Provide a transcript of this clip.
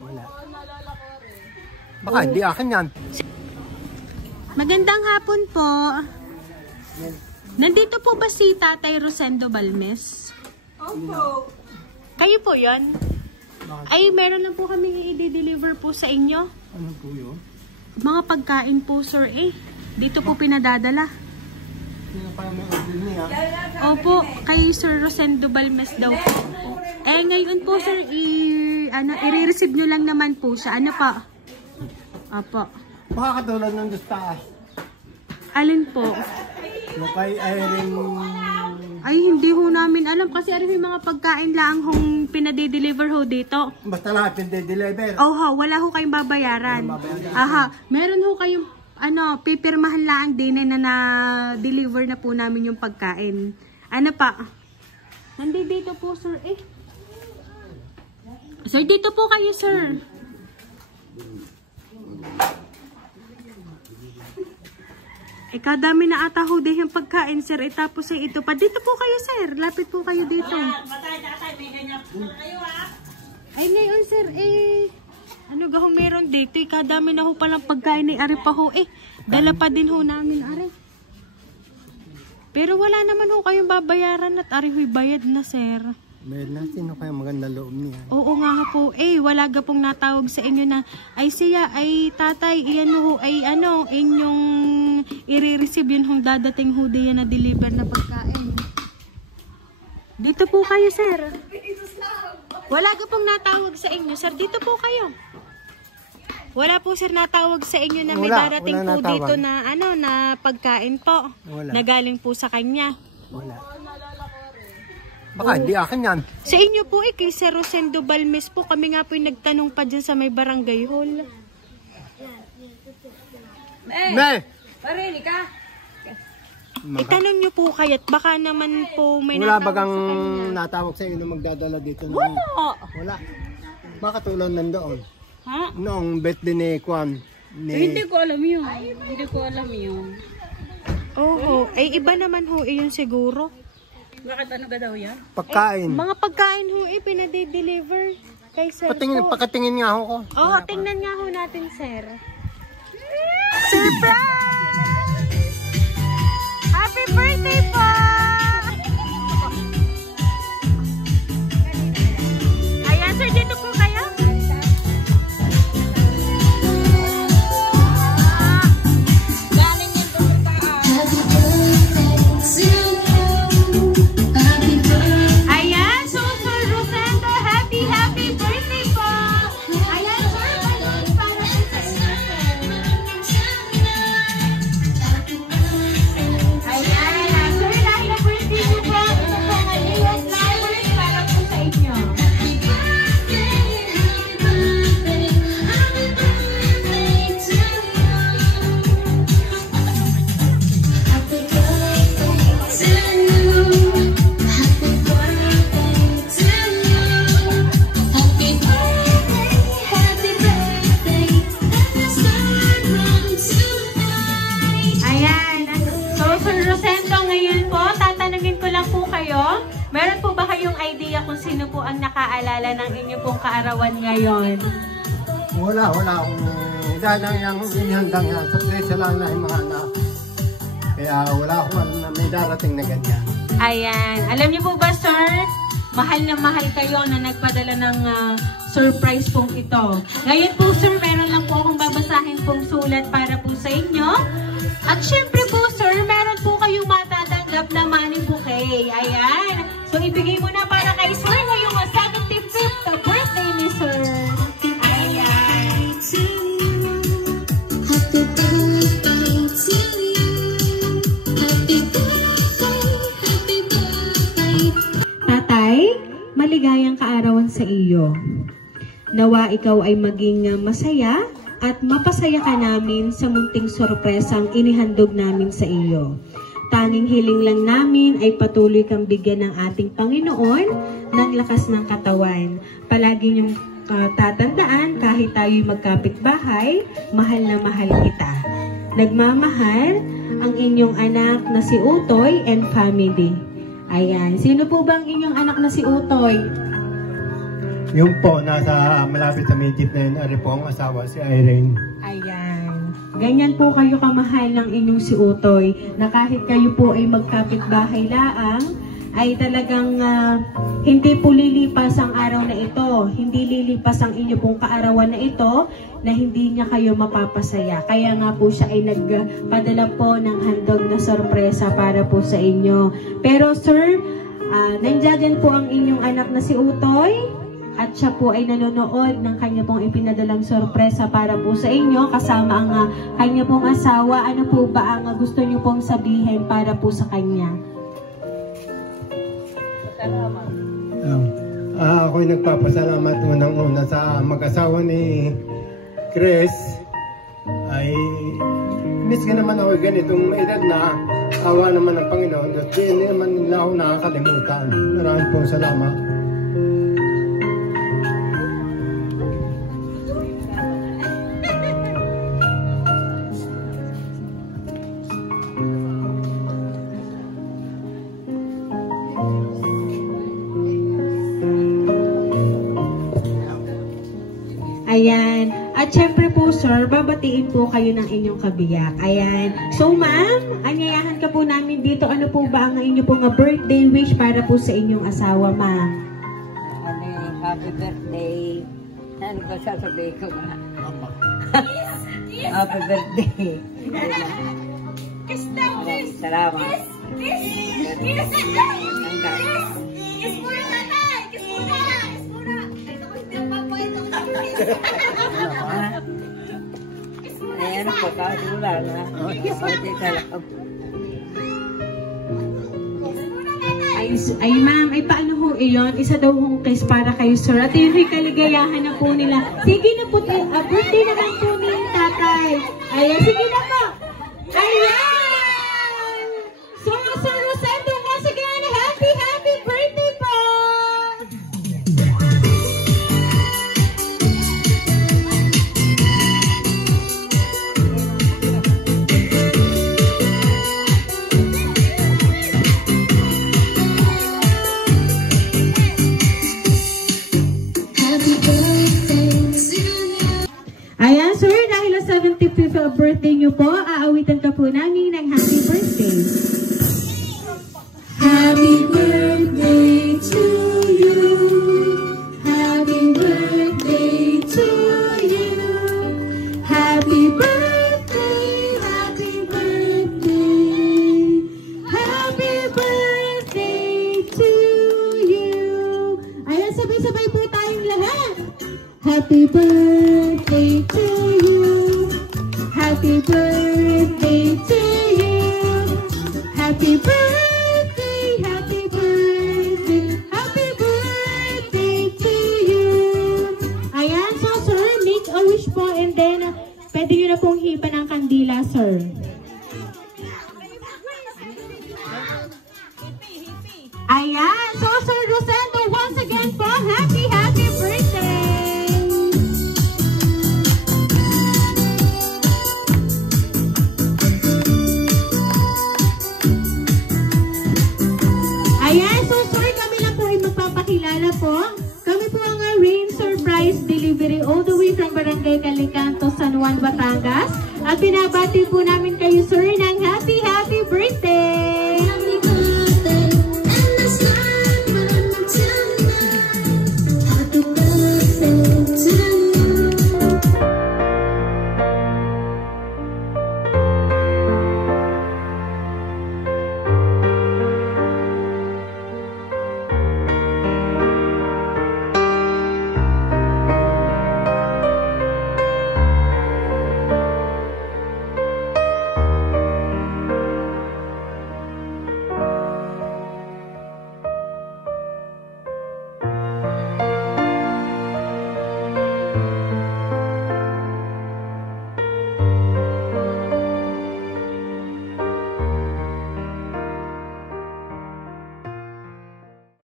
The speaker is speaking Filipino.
Wala. Baka hindi akin yan. Magandang hapon po. Nandito po ba si Tatay Rosendo Balmes? Opo. Kayo po yon? Ay, meron lang po kami i-deliver po sa inyo. Ano po yun? Mga pagkain po, sir eh. Dito po pinadadala. Sino kaya may order niya? Opo, kay Sir Rosendo Balmes daw po. Eh, ngayon po, sir, i-receive nyo lang naman po siya. Ano pa? Opo. Baka katulad ng doon Alin po? yung kay Irene. Ay, hindi ho namin alam kasi ano yung mga pagkain lang hong pinade-deliver ho dito. Basta lahat pinde-deliver. Oh ha, wala ho kayong babayaran. Aha, meron ho kayong pipirmahan lang din na na-deliver na po namin yung pagkain. Ano pa? Nandito po, sir eh. Sir, dito po kayo, sir. Kadami na ata ho din yung pagkain, sir. Tapos ito pa. Dito po kayo, sir. Lapit po kayo dito. Ay, ngayon, sir, ano gahong meron dito? Kadami na ho palang pagkain ni Ari pa ho. Dala pa din ho namin, Ari. Pero wala naman ho kayong babayaran at Ari ho'y bayad na, sir. Bayad na. Sino kaya maganda loob niya? Oo nga po. Wala ga pong natawag sa inyo na, ay siya, ay tatay, iyan ho, ay inyong i-receive yun hong dadating ho diyan na deliver na pagkain. Dito po kayo, sir. Wala ga pong natawag sa inyo, sir. Dito po kayo. Wala po, sir, natawag sa inyo na may darating po natawag dito na na pagkain po. Wala. Na galing po sa kanya. Wala. Baka hindi akin yan. Sa inyo po kay Sir Rosendo Balmes po. Kami nga po yung nagtanong pa dyan sa may barangay hall. May! Parinig ka? Itanong nyo po kaya't baka naman po may wala natawag bagang sa kanya. natawag sa inyo na magdadala dito? Wala! Wala. Baka tulad nandoon. Ha? Noong birthday ni Kwan. Hindi ko alam yun. Hindi ko alam yun. Oo. Iba naman ho yun siguro. Bakit ano ka daw yan? Pagkain. Mga pagkain ho pinade-deliver kay Sir po. Pakatingin nga ako. Oo, tingnan nga ho natin, sir. Surprise! Happy birthday po! Ayan, sir, dito po kayo. Galing yung pumuntaan. Ayan, so Sir Rosendo, happy birthday po! Ayan, sir, balloon para po sa inyo, sir. Ayan, sir, dahil na birthday mo po, ito po ang Aliyah flowers para po sa inyo. Ayan, so Sir Rosendo, ngayon po, tatanungin ko lang po kayo, meron po ba kayong idea kung sino po ang nakaalala ng inyong pong kaarawan ngayon? Wala akong dahil lang yung inihanda nga. Surpresa lang na yung mga anak. Kaya wala akong alam na may darating na ganyan. Ayan, alam niyo po ba, sir, mahal na mahal kayo na nagpadala ng surprise pong ito. Ngayon po, sir, meron lang po akong babasahin pong sulat para po sa inyo. At syempre po, sir, meron po kayong matatanggap na money bouquet. Ayan. So, ibigay mo na para kay sir ngayong 75th birthday ni sir. Ayan. Tatay, maligayang kaarawan sa iyo. Nawa ikaw ay maging masaya at mapasaya ka namin sa munting sorpresang inihandog namin sa iyo. Tanging hiling lang namin ay patuloy kang bigyan ng ating Panginoon ng lakas ng katawan. Palagi niyong tatandaan kahit tayo'y magkapitbahay, mahal na mahal kita. Nagmamahal ang inyong anak na si Utoy and family. Ayan. Sino po bang inyong anak na si Utoy? Yung po, nasa malapit sa may jeep na yun, ari po ang asawa, si Irene. Ayan. Ganyan po kayo kamahal ng inyong si Utoy, na kahit kayo po ay magkapit-bahay laang, ay talagang hindi po lilipas ang araw na ito. Hindi lilipas ang inyo pong kaarawan na ito na hindi niya kayo mapapasaya. Kaya nga po siya ay nagpadala po ng handog na sorpresa para po sa inyo. Pero sir, nandiyan po ang inyong anak na si Utoy. At siya po ay nanonood ng kanya pong ipinadalang sorpresa para po sa inyo kasama ang kanya pong asawa. Ano po ba ang gusto niyo pong sabihin para po sa kanya? Ako'y nagpapasalamat unang-una sa mag-asawa ni Chris. Ay miss ka naman ako ganitong edad na awa naman ng Panginoon. Hindi naman nila ako nakakalimutan. Maraming pong salamat. Ayan. At syempre po, sir, babatiin po kayo ng inyong kabiyak. Ayan. So, ma'am, anyayahan ka po namin dito. Ano po ba ang inyo pong birthday wish para po sa inyong asawa, ma'am? Happy birthday. Ano ba sasabihin ko na? Happy birthday. Salamat. Ay, ano po, kahit wala na. Ay ma'am, ay paano ho iyon? Isa daw hong kiss para kayo, sir. At yun ay kaligayahan na po nila. Sige na po, birthday naman po ni tatay. Ayan, sige na po. Ayan! So, Sir Rosendo, once again, happy birthday po! Ayan, sir, dahil sa 75th birthday nyo po, aawitan ka po namin ng happy birthday. Happy birthday to you. Happy birthday to you. Happy birthday, happy birthday. Happy birthday to you. Ayan, sabay-sabay po tayong lahat. Happy birthday to you. Happy birthday to you. Happy birthday, happy birthday, happy birthday to you. Ayan, so sir, make a wish po and then pwede nyo na pong hipan ang kandila, sir. Ayan, so Sir Rosendo, once again po, happy birthday! Ayan, so sir, kami lang po ay magpapakilala po. Kami po ang Rain Surprise Delivery all the way from Barangay Calicanto, San Juan, Batangas. At pinabati po namin kayo, sir, ng